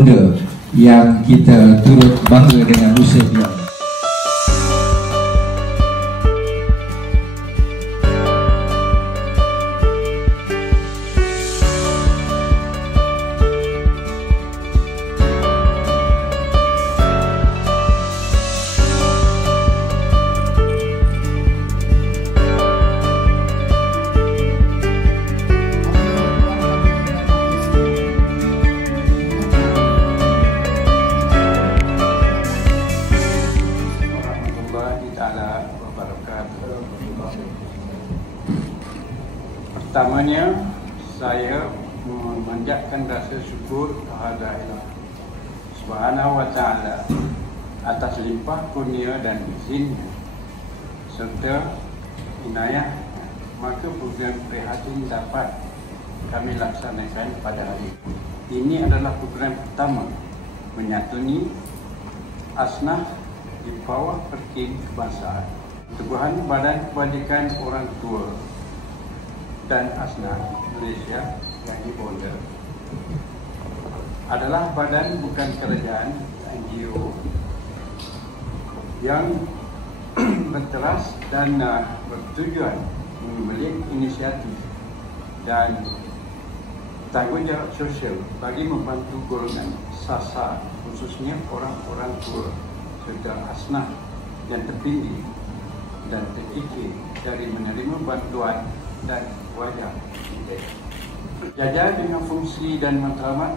bonda yang kita turut bangga dengan usaha dia. Pertamanya, saya memanjatkan rasa syukur kepada Allah Subhanahu wa Ta'ala atas limpah kurnia dan izinnya serta inayah. Maka program prihatin dapat kami laksanakan pada hari ini. Ini adalah program pertama menyatuni asnah di bawah Pertim Kebangsaan, Tubuhan Badan Kebajikan Orang Tua dan Asnah Malaysia yakni Bonda adalah badan bukan kerajaan NGO yang berteras dan bertujuan memiliki inisiatif dan tanggungjawab sosial bagi membantu golongan sasar, khususnya orang-orang tua serta asnah yang terpinggir dan terkikir dari menerima bantuan dan wajah. Berjajar dengan fungsi dan matlamat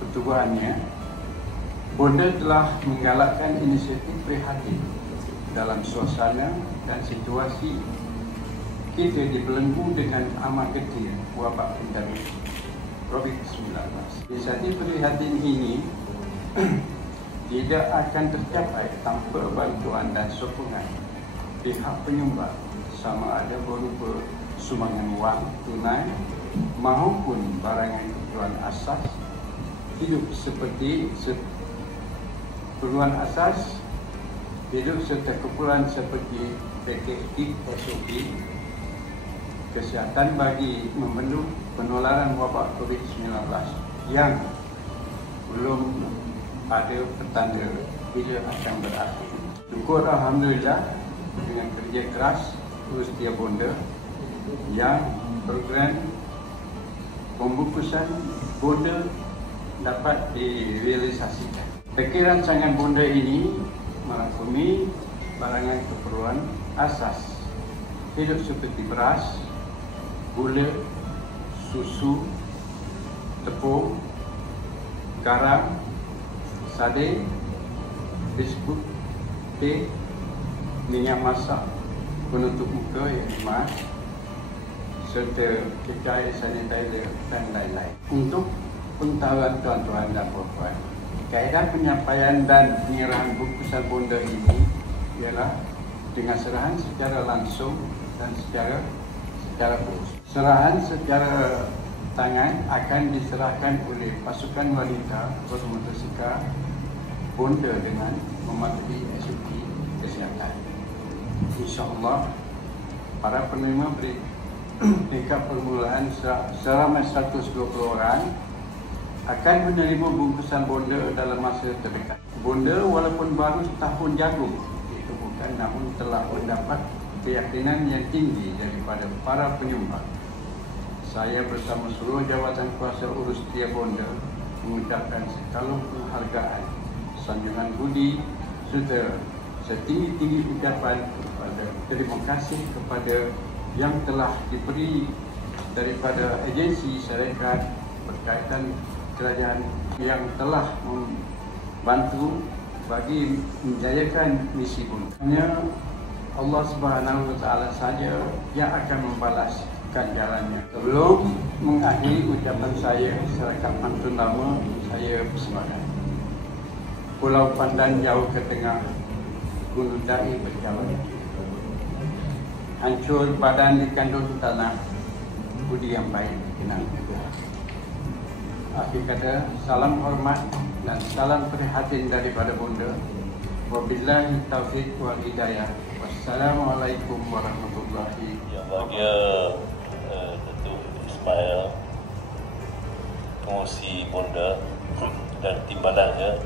pertubuhannya, Bonda telah menggalakkan inisiatif prihatin dalam suasana dan situasi kita dibelenggu dengan amat getir wabak pandemik COVID-19. Inisiatif prihatin ini tidak akan tercapai tanpa bantuan dan sokongan pihak penyumbang, sama ada berupa sumbangan wang tunai maupun barangan keperluan asas hidup seperti keperluan asas hidup serta keperluan seperti paket kit SOP, kesihatan bagi membendung penularan wabak COVID-19 yang belum ada petanda bila akan berakhir. Syukur Alhamdulillah dengan kerja keras Usia Bonda yang program pembungkusan bonda dapat direalisasikan. Perkiraan rancangan bonda ini merangkumi barangan keperluan asas hidup seperti beras, gula, susu, tepung, garam, sardin, biskut, teh, minyak masak, penutup muka yang emas serta cair sanitizer dan lain-lain. Untuk pengetahuan tuan-tuan dan puan-puan, kaedah penyampaian dan penyerahan bungkusan bonda ini ialah dengan serahan secara langsung dan secara terus. Serahan secara tangan akan diserahkan oleh pasukan wanita bermotosikal bonda dengan mematuhi SOP kesihatan. InsyaAllah para penerima peringkat permulaan seramai 120 orang akan menerima bungkusan bonda dalam masa terdekat. Bonda walaupun baru tahun jagung ditemukan, namun telah mendapat keyakinan yang tinggi daripada para penyumbang. Saya bersama seluruh jawatan kuasa urus setiap bonda mengucapkan sekalung penghargaan, sanjungan budi serta setinggi-tinggi ucapan kepada terima kasih kepada yang telah diberi daripada agensi syarikat berkaitan kerajaan yang telah membantu bagi menjayakan misi bonda. Hanya Allah Subhanahu wa Ta'ala saja yang akan membalas ganjarannya. Sebelum mengakhiri ucapan saya, serahkan pantun lama saya persembahkan. Pulau Pandan jauh ke tengah, gunung da'i berjalan. Hancur badan dikandung tanah, budi yang baik kenang. Akhir kata, salam hormat dan salam prihatin daripada bonda. Wabillahi taufiq wal hidayah. Wassalamualaikum warahmatullahi Yang bahagia Datuk Ismail, pengurusi bonda dan timbalannya,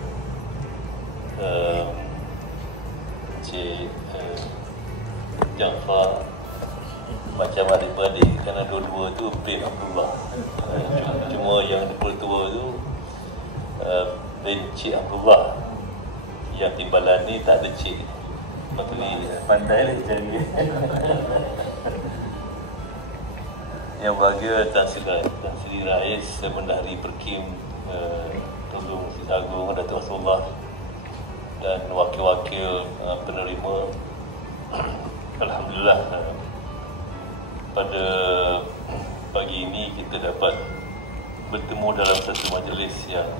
Encik Jaafar macam adik-beradik, kerana dua-dua tu bin Abdullah. Cuma yang tua tu bin Cik Abdullah, yang timbalan ni tak ada cik. Maknanya pandai lah cari. Yang bahagia Tan Sri Rais Bendahari Perkim Tunggul Masjid Agung Datuk Rasulullah dan wakil-wakil penerima. Alhamdulillah, pada pagi ini kita dapat bertemu dalam satu majlis yang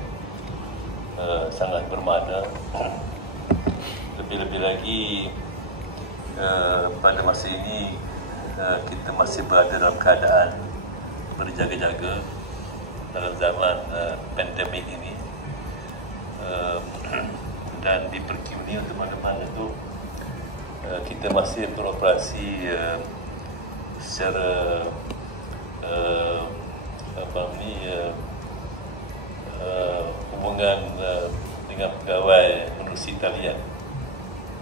sangat bermakna. Lebih-lebih lagi pada masa ini kita masih berada dalam keadaan berjaga-jaga dalam zaman pandemik ini, dan di Perkim ini untuk mana-mana tu kita masih beroperasi secara hubungan dengan pegawai menerusi talian.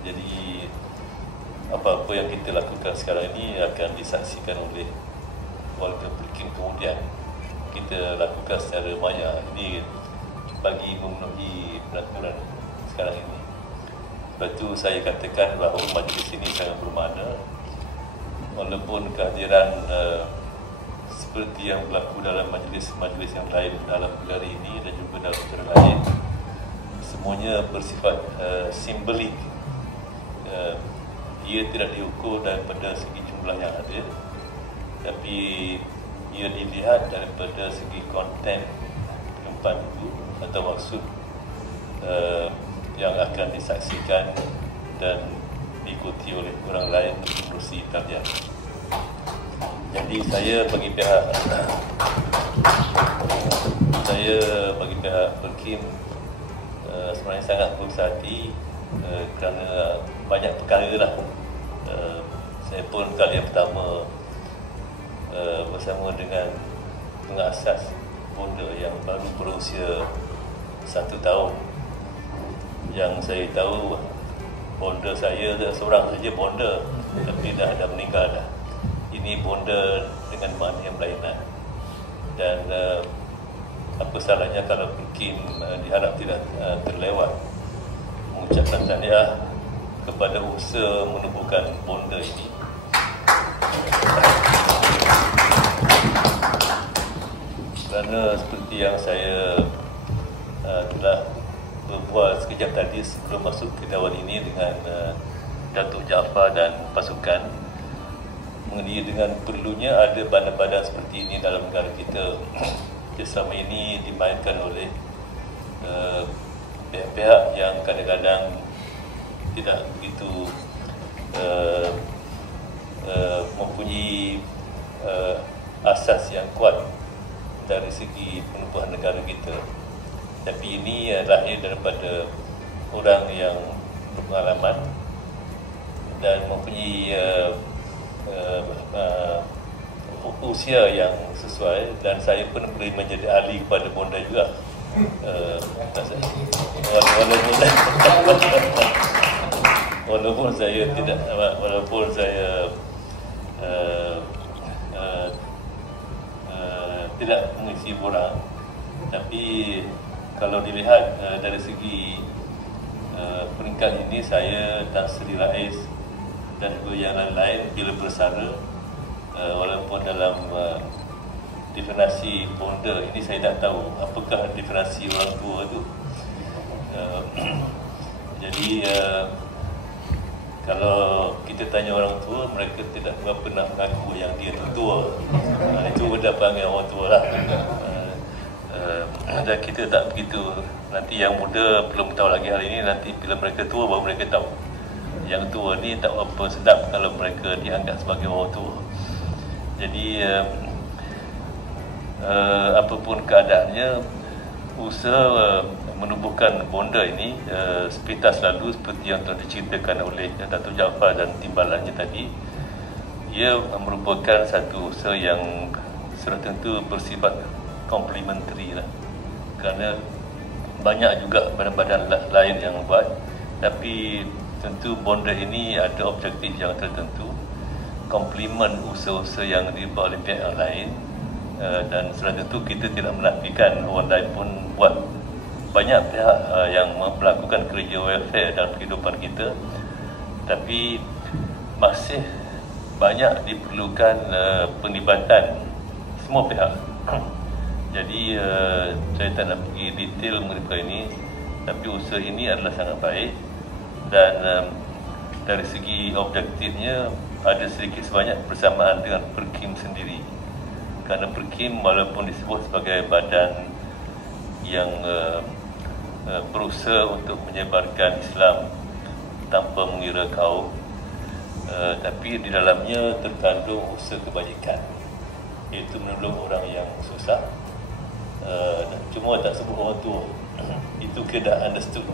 Jadi apa-apa yang kita lakukan sekarang ini akan disaksikan oleh warga Perkim kemudian. Kita lakukan secara maya ini bagi memenuhi peraturan sekarang ini. Lepas tu saya katakan bahawa majlis ini sangat bermakna, walaupun kehadiran seperti yang berlaku dalam majlis-majlis yang lain dalam gelar ini dan juga dalam acara lain, semuanya bersifat simbolik. Ia tidak diukur daripada segi jumlah yang ada, tapi ia dilihat daripada segi konten tempat itu atau maksud yang akan disaksikan dan diikuti oleh orang lain menerusi talian. Jadi saya bagi pihak Perkim sebenarnya sangat berusaha hati kerana banyak perkara lah. Saya pun kali yang pertama bersama dengan pengasas bonda yang baru berusia 1 tahun. Yang saya tahu bonda saya seorang saja bonda, tapi dah ada meninggal dah. Ini bonda dengan makna yang berlainan. Dan apa salahnya kalau Perkim diharap tidak terlewat mengucapkan tahniah kepada usaha menubuhkan bonda ini. Kerana seperti yang saya telah berbual sekejap tadi sebelum masuk ke dewan ini dengan Datuk Jaafar dan pasukan, mengenai dengan perlunya ada badan-badan seperti ini dalam negara kita. Selama ini dimainkan oleh pihak-pihak yang kadang-kadang tidak begitu mempunyai asas yang kuat dari segi penubuhan negara kita. Tapi ini lahir daripada orang yang berpengalaman dan mempunyai usia yang sesuai, dan saya pun boleh menjadi ahli kepada bonda juga. Walaupun saya tidak mengisi borang, tapi kalau dilihat dari segi peringkat ini, saya Tan Sri Rais dan juga yang lain-lain bila bersara, walaupun dalam definisi bonda ini saya tak tahu apakah definisi orang tua tu. Jadi kalau kita tanya orang tua, mereka tidak pernah mengaku yang dia tu tua. Itu benda panggil orang tua lah. Dan kita tak begitu. Nanti yang muda belum tahu lagi hari ini, nanti bila mereka tua baru mereka tahu. Yang tua ni tak apa sedap kalau mereka dianggap sebagai orang tua. Jadi apapun keadaannya, usaha menubuhkan bonda ini sepintas lalu seperti yang telah diceritakan oleh Datuk Jaafar dan timbalannya tadi, ia merupakan satu usaha yang sudah tentu bersifat komplementari lah. Kerana banyak juga badan-badan lain yang buat, tapi tentu bonda ini ada objektif yang tertentu, komplement usaha-usaha yang dibuat oleh pihak yang lain, dan sudah tentu kita tidak menafikan orang lain pun buat. Banyak pihak yang melakukan kerja welfare dalam kehidupan kita, tapi masih banyak diperlukan penglibatan semua pihak. Jadi saya tak nak pergi detail mengenai perkara ini, tapi usaha ini adalah sangat baik, dan dari segi objektifnya ada sedikit sebanyak bersamaan dengan Perkim sendiri. Kerana Perkim walaupun disebut sebagai badan yang berusaha untuk menyebarkan Islam tanpa mengira kaum, tapi di dalamnya terkandung usaha kebajikan, iaitu menolong orang yang susah. Cuma tak sebut orang tua. Itu kita dah understood.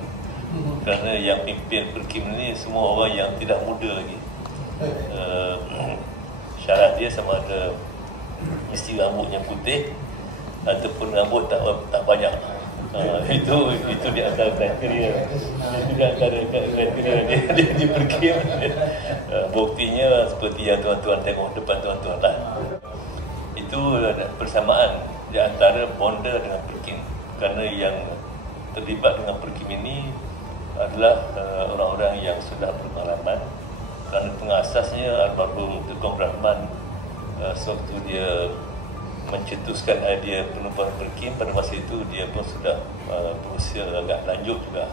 Kerana yang pimpin Perkim ni semua orang yang tidak muda lagi. Syarat dia sama ada mesti rambutnya putih ataupun rambut tak banyak. Itu di antara kriteria. Itu di antara kriteria dia di Perkim. Buktinya seperti yang tuan-tuan tengok depan tuan-tuan lah. Itu persamaan di antara bonda dengan Perkim, kerana yang terlibat dengan Perkim ini adalah orang-orang yang sudah berpengalaman. Kerana pengasasnya almarhum Tengku Rahman, sewaktu dia mencetuskan idea penubuhan Perkim, pada masa itu dia pun sudah berusia agak lanjut juga,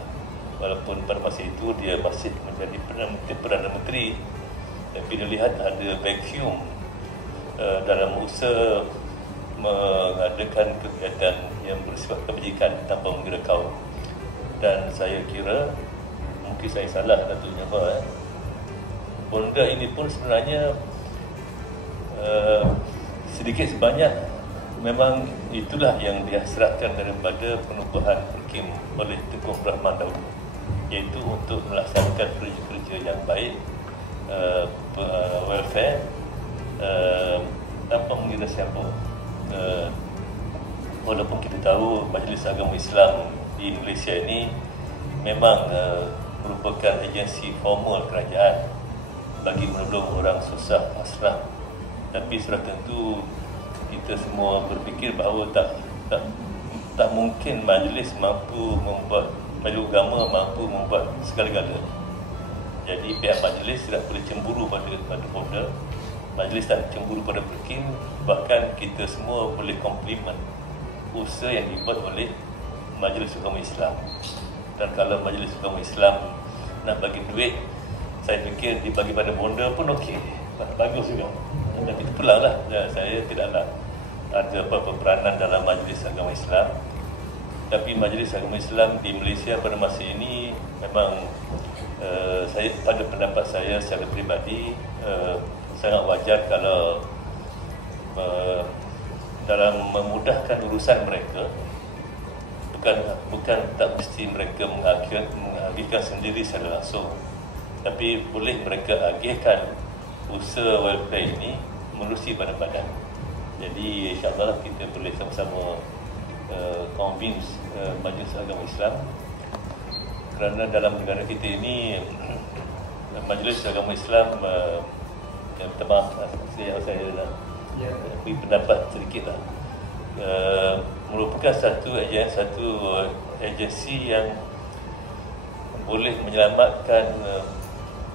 walaupun pada masa itu dia masih menjadi Perdana Menteri, tapi dia lihat ada vacuum dalam usaha mengadakan kegiatan yang bersifat kebajikan tanpa mengira kaum. Dan saya kira, mungkin saya salah Datuk Jaafar, bonda ini pun sebenarnya sedikit sebanyak memang itulah yang dihasratkan daripada penubuhan Perkim oleh Tengku Rahman dahulu, iaitu untuk melaksanakan kerja-kerja yang baik, welfare, tanpa mengira siapa. Walaupun kita tahu Majlis Agama Islam di Malaysia ini memang merupakan agensi formal kerajaan bagi menolong orang susah pasrah, tapi sudah tentu kita semua berfikir bahawa tak mungkin majlis mampu membuat, majlis agama mampu membuat segala-galanya. Jadi pihak majlis tidak boleh cemburu pada bonda, majlis tak cemburu pada Perkim, bahkan kita semua boleh komplimen usaha yang dibuat oleh Majlis Agama Islam. Dan kalau Majlis Agama Islam nak bagi duit, saya fikir dibagi pada bonda pun okey, bagus juga. Tapi itulah lah, saya tidaklah ada apa-apa peranan dalam Majlis Agama Islam. Tapi Majlis Agama Islam di Malaysia pada masa ini memang saya, pada pendapat saya secara peribadi, sangat wajar kalau dalam memudahkan urusan mereka, bukan tak mesti mereka mengagihkan sendiri secara langsung, tapi boleh mereka agihkan usaha welfare ini menerusi badan-badan. Jadi insyaAllah kita boleh sama-sama convince Majlis Agama Islam, kerana dalam negara kita ini Majlis Agama Islam, saya beri pendapat sedikit lah, merupakan satu agensi yang boleh menyelamatkan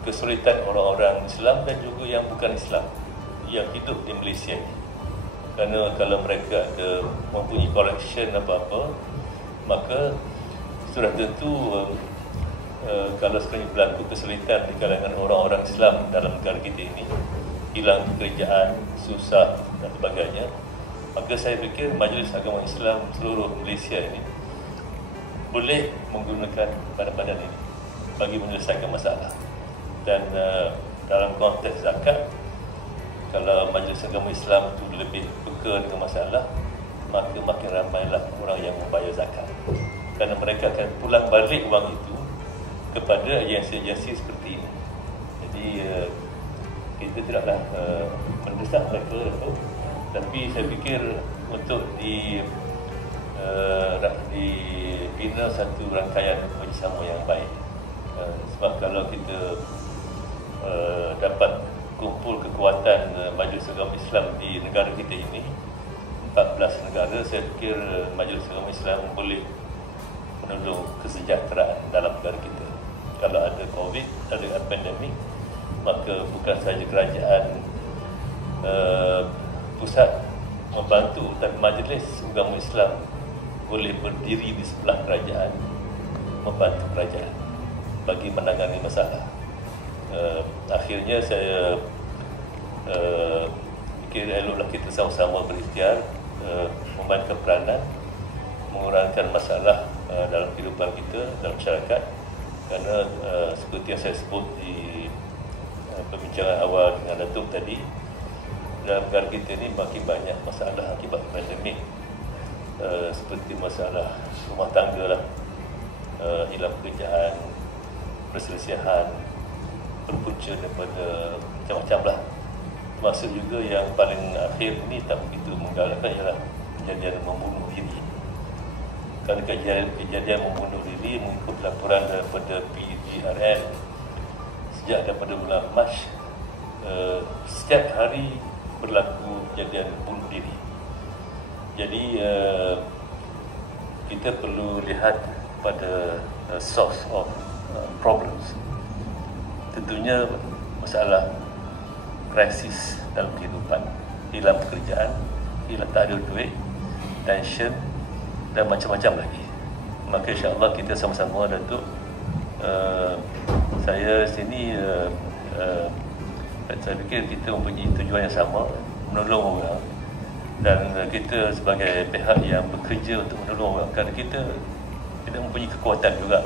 kesulitan orang-orang Islam dan juga yang bukan Islam yang hidup di Malaysia ini. Kerana kalau mereka ada mempunyai collection apa-apa, maka sudah tentu kalau sekali berlaku kesulitan di kalangan orang-orang Islam dalam negara kita ini, hilang pekerjaan, susah dan sebagainya, maka saya fikir Majlis Agama Islam seluruh Malaysia ini boleh menggunakan badan-badan ini bagi menyelesaikan masalah. Dan dalam konteks zakat, kalau Majlis Agama Islam itu lebih peka dengan masalah, maka makin ramailah orang yang membayar zakat, kerana mereka akan pulang balik wang itu kepada agensi-agensi seperti ini. Jadi kita tidaklah mendesak mereka, tapi saya fikir untuk membina satu rangkaian kerjasama yang baik. Sebab kalau kita dapat kumpul kekuatan Majlis Agama Islam di negara kita ini, 14 negara, saya fikir Majlis Agama Islam boleh menolong kesejahteraan dalam negara kita. Kalau ada COVID, ada pandemik, maka bukan sahaja kerajaan pusat membantu, tapi Majlis Agama Islam boleh berdiri di sebelah kerajaan, membantu kerajaan bagi menangani masalah. Akhirnya saya fikir eloklah kita sama-sama berikhtiar membantu peranan mengurangkan masalah dalam kehidupan kita, dalam masyarakat. Kerana seperti yang saya sebut di perbincangan awal dengan Datuk tadi, dalam negara kita ni makin banyak masalah akibat pandemik, seperti masalah rumah tangga lah, hilang pekerjaan, perselisihan, berpunca daripada macam-macam lah. Termasuk juga yang paling akhir ni tak begitu menggalakkan ialah kejadian membunuh diri. Kerana kejadian membunuh diri mengikut laporan daripada PDRN sejak daripada bulan Mac, setiap hari berlaku kejadian bunuh diri. Jadi kita perlu lihat pada source of problems. Tentunya masalah krisis dalam kehidupan, hilang pekerjaan, hilang tak ada duit, tension dan macam-macam lagi. Maka insya-Allah kita sama-sama, Datuk, saya sini saya fikir kita mempunyai tujuan yang sama, menolong orang, dan kita sebagai pihak yang bekerja untuk menolong orang, kerana kita mempunyai kekuatan juga.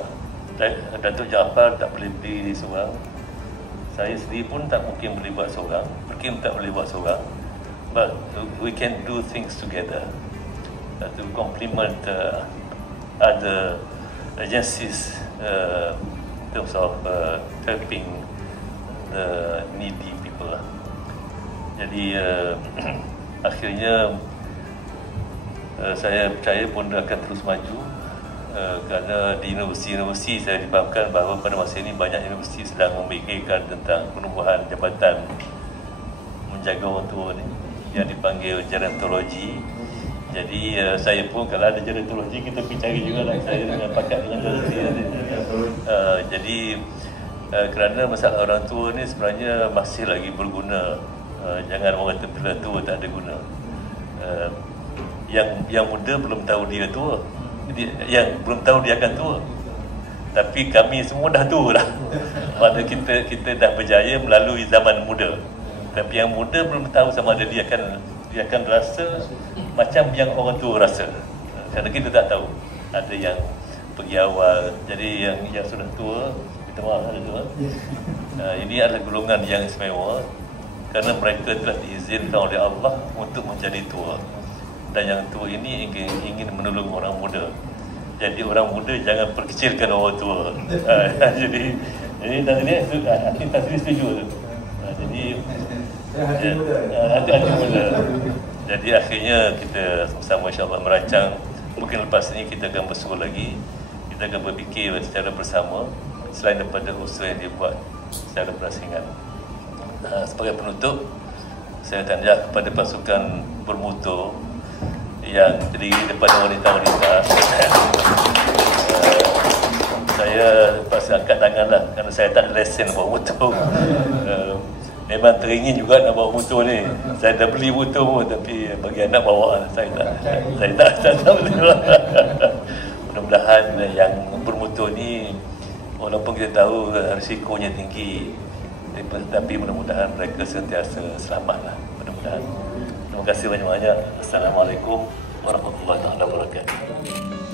Datuk Jaafar tak boleh berdiri seorang, saya sendiri pun tak mungkin boleh buat seorang, Hakim tak boleh buat seorang, but we can do things together to complement other agencies in terms of helping the needy people. Jadi akhirnya saya percaya benda akan terus maju, kerana di universiti-universiti saya difahamkan bahawa pada masa ini banyak universiti sedang memikirkan tentang penubuhan jabatan menjaga orang tua ni yang dipanggil gerontologi. Jadi saya pun kalau ada gerontologi kita pergi cari juga lah, saya dengan pakat dengan gerontologi. Jadi kerana masalah orang tua ni sebenarnya masih lagi berguna. Jangan orang kata bila tua tak ada guna. Yang muda belum tahu dia tua, yang belum tahu dia akan tua. Tapi kami semua dah tua dah. Mana kita dah berjaya melalui zaman muda. Tapi yang muda belum tahu sama ada dia akan rasa macam yang orang tua rasa. Kerana kita tak tahu. Ada yang pergi awal. Jadi yang sudah tua, kita maaf ada tua. Ini adalah golongan yang istimewa kerana mereka telah diizinkan oleh Allah untuk menjadi tua. Dan yang tua ini ingin menolong orang muda. Jadi orang muda jangan perkecilkan orang tua. Jadi hati tasri setuju tu. Jadi hati muda. Jadi akhirnya kita sama-sama insya-Allah merancang. Mungkin lepas ini kita akan bersua lagi. Kita akan berfikir secara bersama selain daripada usaha yang dibuat secara berasingan. Sebagai penutup, saya tanya kepada pasukan bermotor yang terdiri daripada wanita-wanita. Saya pasti angkat tangan lah, kerana saya tak ada lesen bawa motor. Memang teringin juga nak bawa motor ni. Saya dah beli motor pun, tapi bagi anak bawa, saya tak boleh. Mudah-mudahan yang bermotor ni, walaupun kita tahu risikonya tinggi, tapi mudah-mudahan mereka sentiasa selamat lah. Mudah-mudahan. Terima kasih banyak-banyak. Assalamualaikum warahmatullahi wabarakatuh.